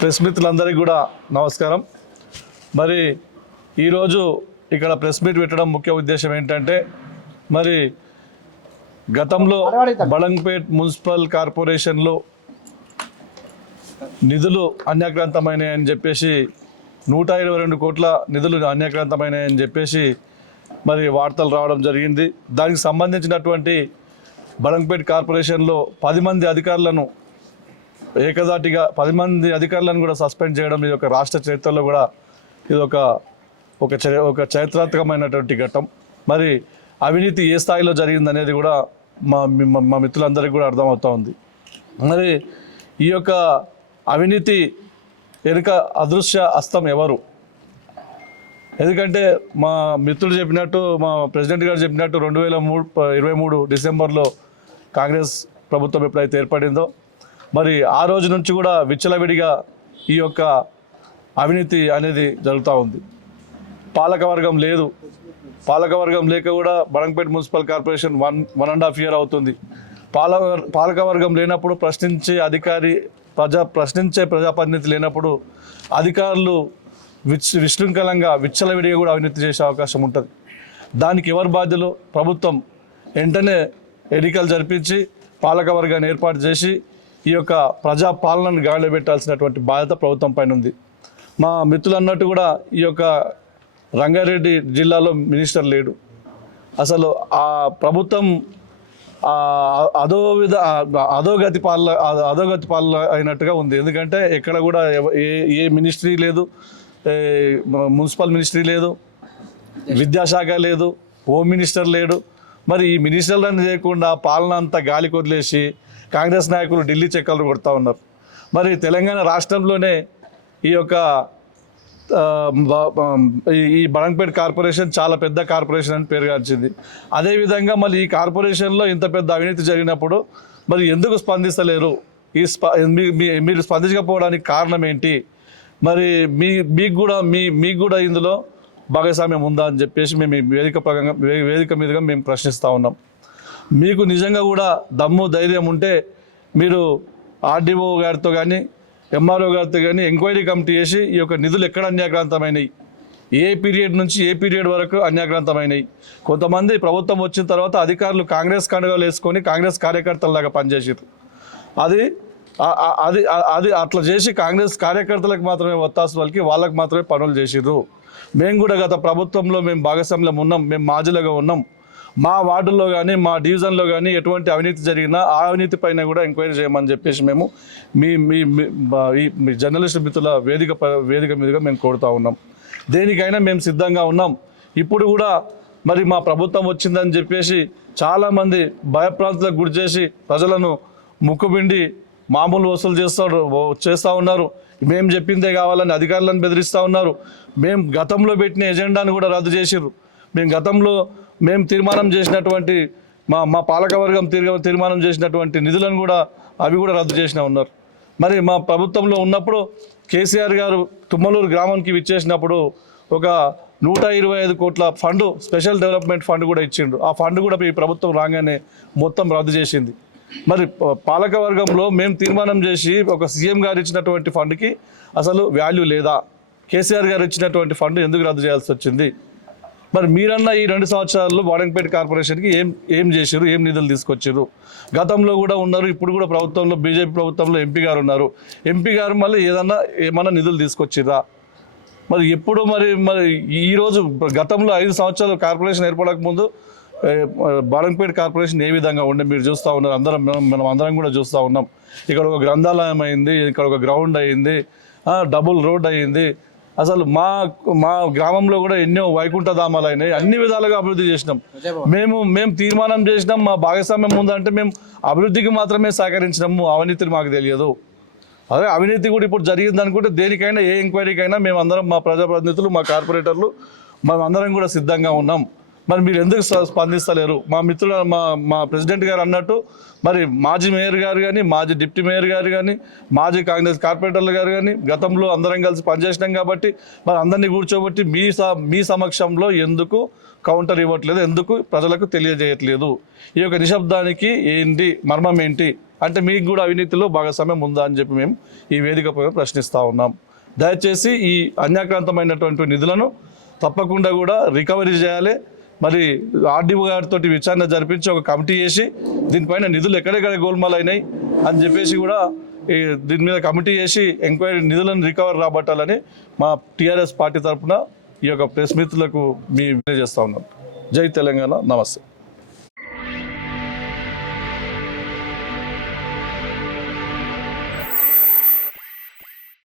Press మిత్రులందరికీ కూడా నమస్కారం. మరి ఈరోజు ఇక్కడ ప్రెస్ మీట్ పెట్టడం ముఖ్య ఉద్దేశం ఏంటంటే, మరి గతంలో బడంగ్పేట్ మున్సిపల్ కార్పొరేషన్లో నిధులు అన్యాక్రాంతమైనాయని చెప్పేసి 122 కోట్ల నిధులు అన్యాక్రాంతమైనాయని చెప్పేసి మరి వార్తలు రావడం జరిగింది. దానికి సంబంధించినటువంటి బడంగ్పేట్ కార్పొరేషన్లో 10 మంది అధికారులను ఏకదాటిగా 10 మంది అధికారులను కూడా సస్పెండ్ చేయడం ఇది ఒక రాష్ట్ర చరిత్రలో కూడా ఇది ఒక చరిత్రాత్మకమైనటువంటి ఘట్టం. మరి అవినీతి ఏ స్థాయిలో జరిగిందనేది కూడా మా మిత్రులందరికీ కూడా అర్థమవుతూ ఉంది. మరి ఈ యొక్క అవినీతి వెనుక అదృశ్య హస్తం ఎవరు? ఎందుకంటే మా మిత్రుడు చెప్పినట్టు, మా ప్రెసిడెంట్ గారు చెప్పినట్టు 2023 డిసెంబర్లో కాంగ్రెస్ ప్రభుత్వం ఎప్పుడైతే ఏర్పడిందో మరి ఆ రోజు నుంచి కూడా విచ్చలవిడిగా ఈ యొక్క అవినీతి అనేది జరుగుతూ ఉంది. పాలకవర్గం లేదు. పాలకవర్గం లేక కూడా బడంగ్పేట్ మున్సిపల్ కార్పొరేషన్ 1.5 year అవుతుంది. పాలకవర్గం లేనప్పుడు ప్రశ్నించే ప్రజాప్రతినిధి లేనప్పుడు అధికారులు విశృంఖలంగా విచ్చలవిడిగా కూడా అవినీతి చేసే అవకాశం ఉంటుంది. దానికి ఎవరు బాధ్యులు? ప్రభుత్వం వెంటనే ఎన్నికలు జరిపించి పాలకవర్గాన్ని ఏర్పాటు చేసి ఈ యొక్క ప్రజాపాలనను గాడిలో పెట్టాల్సినటువంటి బాధ్యత ప్రభుత్వం పైన ఉంది. మా మిత్రులు అన్నట్టు కూడా ఈ యొక్క రంగారెడ్డి జిల్లాలో మినిస్టర్ లేడు. అసలు ఆ ప్రభుత్వం అధోగతి పాలన అయినట్టుగా ఉంది. ఎందుకంటే ఎక్కడ కూడా ఏ మినిస్ట్రీ లేదు, మున్సిపల్ మినిస్ట్రీ లేదు, విద్యాశాఖ లేదు, హోమ్ మినిస్టర్ లేడు. మరి ఈ మినిస్టర్లను చేయకుండా పాలన అంతా గాలి కొదిలేసి కాంగ్రెస్ నాయకులు ఢిల్లీ చెక్కలు కొడతా ఉన్నారు. మరి తెలంగాణ రాష్ట్రంలోనే ఈ యొక్క ఈ బడంగ్పేట్ కార్పొరేషన్ చాలా పెద్ద కార్పొరేషన్ అని పేరుగాంచింది. అదేవిధంగా మళ్ళీ ఈ కార్పొరేషన్లో ఇంత పెద్ద అవినీతి జరిగినప్పుడు మరి ఎందుకు స్పందిస్తలేరు? మీరు స్పందించకపోవడానికి కారణం ఏంటి? మరి మీకు కూడా ఇందులో భాగస్వామ్యం ఉందా అని చెప్పేసి మేము వేదిక మీదుగా మేము ప్రశ్నిస్తూ ఉన్నాం. మీకు నిజంగా కూడా దమ్ము ధైర్యం ఉంటే మీరు ఆర్డీఓ గారితో కానీ ఎంఆర్ఓ గారితో కానీ ఎంక్వైరీ కమిటీ చేసి ఈ యొక్క నిధులు ఎక్కడ అన్యాక్రాంతమైనవి, ఏ పీరియడ్ నుంచి ఏ పీరియడ్ వరకు అన్యాక్రాంతమైనవి. కొంతమంది ప్రభుత్వం వచ్చిన తర్వాత అధికారులు కాంగ్రెస్ కండుగాలు వేసుకొని కాంగ్రెస్ కార్యకర్తలలాగా పనిచేసారు. అది అట్లా చేసి కాంగ్రెస్ కార్యకర్తలకు మాత్రమే ఒత్తాసు వాళ్ళకి వాళ్ళకి మాత్రమే పనులు చేసిర్రు. మేము కూడా గత ప్రభుత్వంలో మేము భాగస్వామ్యం ఉన్నాం, మేము మాజీలుగా ఉన్నాం. మా వార్డుల్లో కానీ మా డివిజన్లో కానీ ఎటువంటి అవినీతి జరిగినా ఆ అవినీతి పైన కూడా ఎంక్వైరీ చేయమని చెప్పేసి మేము మీ జర్నలిస్ట్ మిత్రుల వేదిక మీదుగా మేము కోరుతూ ఉన్నాం. దేనికైనా మేము సిద్ధంగా ఉన్నాం. ఇప్పుడు కూడా మరి మా ప్రభుత్వం వచ్చిందని చెప్పేసి చాలామంది భయప్రాంతాలకు గురి చేసి ప్రజలను ముక్కుబిండి మామూలు వసూలు చేస్తూ ఉన్నారు. మేము చెప్పిందే కావాలని అధికారులను బెదిరిస్తూ ఉన్నారు. మేము గతంలో పెట్టిన ఎజెండాను కూడా రద్దు చేసిర్రు. మేము తీర్మానం చేసినటువంటి మా పాలకవర్గం తీర్మానం చేసినటువంటి నిధులను కూడా అవి కూడా రద్దు చేసినా ఉన్నారు. మరి మా ప్రభుత్వంలో ఉన్నప్పుడు కేసీఆర్ గారు తుమ్మలూరు గ్రామానికి విచ్చేసినప్పుడు ఒక 125 కోట్ల ఫండ్, స్పెషల్ డెవలప్మెంట్ ఫండ్ కూడా ఇచ్చిండు. ఆ ఫండ్ కూడా ఈ ప్రభుత్వం రాగానే మొత్తం రద్దు చేసింది. మరి పాలకవర్గంలో మేము తీర్మానం చేసి ఒక సీఎం గారు ఇచ్చినటువంటి ఫండ్కి అసలు వాల్యూ లేదా? కేసీఆర్ గారు ఇచ్చినటువంటి ఫండ్ ఎందుకు రద్దు చేయాల్సి వచ్చింది? మరి మీరన్నా ఈ 2 సంవత్సరాల్లో బడంగ్పేట్ కార్పొరేషన్కి ఏం చేశారు? ఏం నిధులు తీసుకొచ్చారు? గతంలో కూడా ఉన్నారు, ఇప్పుడు కూడా ప్రభుత్వంలో బీజేపీ ప్రభుత్వంలో ఎంపీ గారు ఉన్నారు. ఎంపీ గారు మళ్ళీ ఏమన్నా నిధులు తీసుకొచ్చిర్రా? మరి ఎప్పుడు మరి ఈరోజు గతంలో 5 సంవత్సరాలు కార్పొరేషన్ ఏర్పడక ముందు బడంగ్పేట్ కార్పొరేషన్ ఏ విధంగా ఉండే మీరు చూస్తూ ఉన్నారు. మనం అందరం కూడా చూస్తూ ఉన్నాం. ఇక్కడ ఒక గ్రంథాలయం అయింది, ఇక్కడ ఒక గ్రౌండ్ అయింది, డబుల్ రోడ్ అయింది. అసలు మా గ్రామంలో కూడా ఎన్నో వైకుంఠ ధామాలు అయినాయి. అన్ని విధాలుగా అభివృద్ధి చేసినాం. మేము తీర్మానం చేసినాం. మా భాగస్వామ్యం ఉందంటే మేము అభివృద్ధికి మాత్రమే సహకరించినాము, అవినీతిని మాకు తెలియదు. అదే అవినీతి కూడా ఇప్పుడు జరిగింది అనుకుంటే దేనికైనా ఏ ఎంక్వైరీకైనా మేమందరం, మా ప్రజాప్రతినిధులు, మా కార్పొరేటర్లు, మేమందరం కూడా సిద్ధంగా ఉన్నాం. మరి మీరు ఎందుకు స్పందిస్తలేరు? మా మిత్రులు మా ప్రెసిడెంట్ గారు అన్నట్టు మరి మాజీ మేయర్ గారు కానీ, మాజీ డిప్యూటీ మేయర్ గారు కానీ, మాజీ కాంగ్రెస్ కార్పొరేటర్లు గారు కానీ గతంలో అందరం కలిసి పనిచేసినాం కాబట్టి మరి అందరినీ కూర్చోబెట్టి మీ సమక్షంలో ఎందుకు కౌంటర్ ఇవ్వట్లేదు, ఎందుకు ప్రజలకు తెలియజేయట్లేదు? ఈ యొక్క నిశ్శబ్దానికి ఏంటి మర్మం ఏంటి? అంటే మీకు కూడా అవినీతిలో భాగస్వామ్యం ఉందా అని చెప్పి మేము ఈ వేదిక పైన ప్రశ్నిస్తూ ఉన్నాం. దయచేసి ఈ అన్యాక్రాంతమైనటువంటి నిధులను తప్పకుండా కూడా రికవరీ చేయాలి. మరి ఆర్డీఓ గారితో విచారణ జరిపించి ఒక కమిటీ చేసి దీనిపైన నిధులు ఎక్కడెక్కడ గోల్మాల్ అయినాయి అని చెప్పేసి కూడా దీని మీద కమిటీ చేసి ఎంక్వైరీ నిధులను రికవర్ రాబట్టాలని మా టీఆర్ఎస్ పార్టీ తరఫున ఈ యొక్క ప్రెస్ మిత్రులకు మీ తెలియజేస్తా ఉన్నాం. జై తెలంగాణ, నమస్తే.